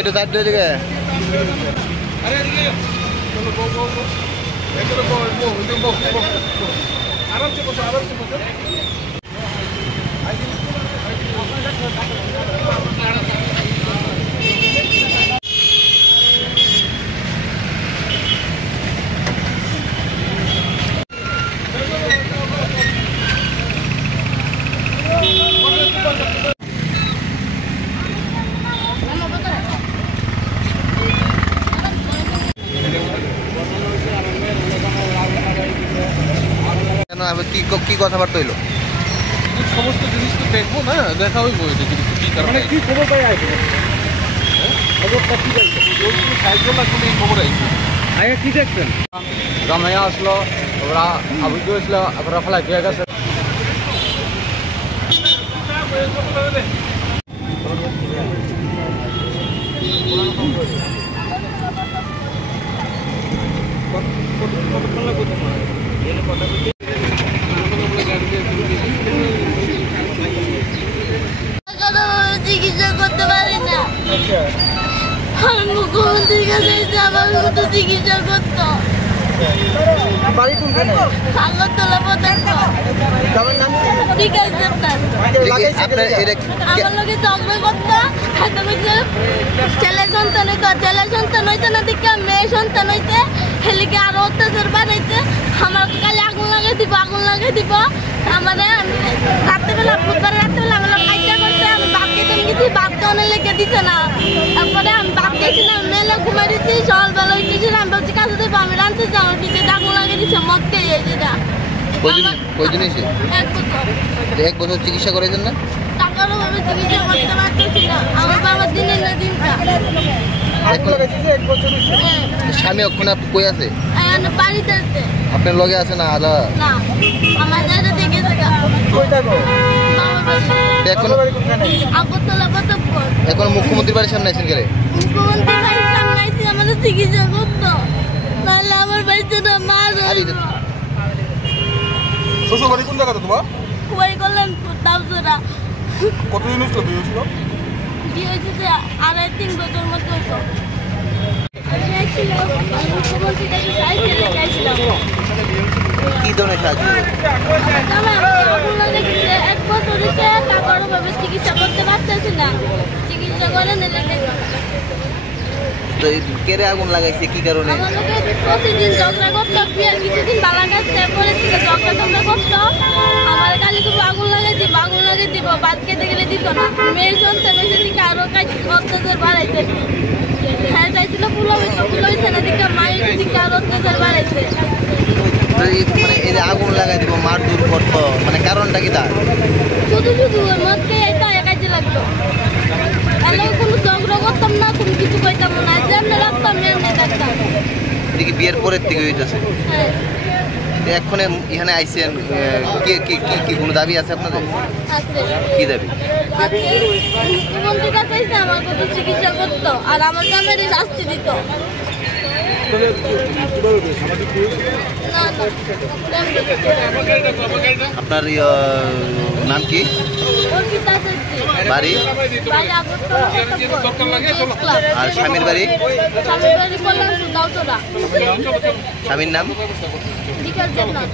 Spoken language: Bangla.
একটু চারটে দিকে আরামসে বসো আরামসে বসো কি কথাবার্তা হইলো সমস্ত জিনিস তো দেখবো না দেখা হইব এটা কি কারণে কি খবর পাই আইছে খবরটা কি পাইছে সাইকেল না কোনো খবর আইছে আয়া কি দেখছেন রামায়া আসলো ওরা আবুদ্ধ হয়েছিল ওরা ফেলাই দিয়ে গেছে চিকিৎসা করতে পারি না মুখ্যমন্ত্রীর কাছে আমার মতো চিকিৎসা করতো আগরতলা পদার্থ বিকাশ দেবনাথ আমার লোকে চক্র করতো ছেলে সন্তান হইতো ছেলে সন্তান হইতে না দিকে মেয়ে সন্তান হইতে হেলিকে আরো অত্যাচার বানাইছে আমার কালে আগুন লাগাই দিব আমাদের রাত্রেবেলা বুধবার রাত্রেবেলা আমরা কাজটা করতে আমি বাপ খেতে গেছি বাপ দোনে লেগে দিছে না তারপরে আমি বাপ গেছিলাম মেলে ঘুমাই দিচ্ছি সকালবেলা উঠেছিলাম আমি বলছি কাছে দেবো আমি রাঁধতেছি আমার পিঠে আগুন লাগিয়ে দিচ্ছে মদ খেয়ে যেটা এক বছর চিকিৎসা করেছেন না টাকারও ভাবে চিকিৎসা করতে পারতেছি না আমার বাবার দিনের না দিনটা স্বামী ওখানে কই আছে বাড়িতে আপনার লগে আছে না আদা না আমার জায়গা থেকে এখন মুখ্যমন্ত্রী বাড়ির সামনে আছেন গেলে মুখ্যমন্ত্রী বাড়ির সামনে আছি আমাদের চিকিৎসা করতো নাহলে আমার বাড়িতে না মার শ্বশুর বাড়ি কোন জায়গাতে তোমার ওই কল্যাণপুর দাবজোড়া কতদিন হয়েছিল বিয়ে হয়েছিল বিয়ে হয়েছে যে 2.5-3 বছর মতো হতো কি ধরনের সাহায্য এক বছর টাকারও ভাবে চিকিৎসা করতে পারতেছি না চিকিৎসা করে নিলে কেড়ে আগুন লাগাইছে কি কারণে প্রতিদিন ঝগড়া করতো কিছুদিন বালা গাছতে পরে ঝগড়া করতো আমার কালি খুব আগুন লাগাই দিব বাদ খেতে গেলে দিত না মেয়ে সন্তান হয়েছে দিকে আরো অত্যাচার বাড়াইছে হ্যাঁ চাইছিল ফুল হয়েছে না দিকে মায়ের দিকে আরো অত্যাচার বাড়াইছে মানে এই যে আগুন লাগাই দিব মার দূর করতো মানে কারণটা কি তার শুধু ওর মধ্যে এটা একাইতে লাগতো এলাও কোনো ঝগড়া করতাম না কোনো কিছু কইতাম না যেমনি রাখতাম এমনি থাকতাম এদিকে বিয়ের পরের থেকে হইতেছে হ্যাঁ এখন এখানে আইসেন কি কোনো দাবি আছে আপনাদের কি দাবি মুখ্যমন্ত্রীর কাছে এসে আমার কত চিকিৎসা করতো আর আমার গ্রামেরই শাস্তি দিত আপনার নাম কি বাড়ি আর স্বামীর বাড়ি দাউতরা স্বামীর নাম বিকাশ দেবনাথ